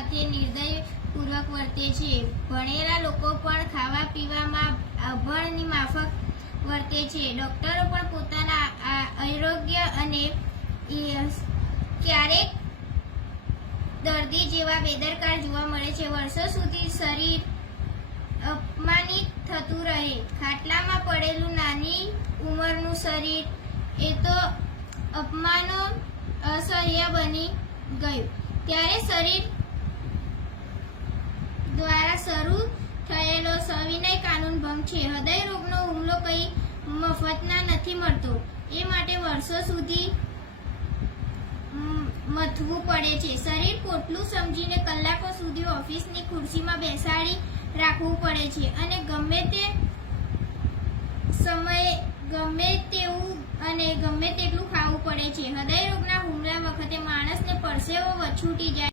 સાથે નિર્દયપૂર્વક વર્તે છે. ભણેલા લોકો પણ ખાવા પીવામાં અભણની માફક વર્તે છે. ડોક્ટરો પણ પોતાના આરોગ્ય અને ક્યારેક દર્દી જેવા બેદરકાર જોવા મળે છે. વર્ષો સુધી શરીર અપમાનિત થતું રહે. ખાટલામાં પડેલું નાની ઉંમરનું શરીર એ તો અપમાનો અસહ્ય બની ગયું. ત્યારે શરીર દ્વારા શરૂ થયેલો સવિનય કાનૂન ભંગ છે. હૃદય રોગનો હુમલો કંઈ મફતના નથી મળતો. એ માટે વર્ષો સુધી મથવું પડે છે. શરીર પોટલું સમજીને કલાકો સુધી ઓફિસની ખુરશીમાં બેસાડી રાખવું પડે છે અને ગમે તે સમયે ગમે તેવું અને ગમે તેટલું ખાવું પડે છે. હૃદય રોગના હુમલા વખતે માણસને પરસેવો વછૂટી જાય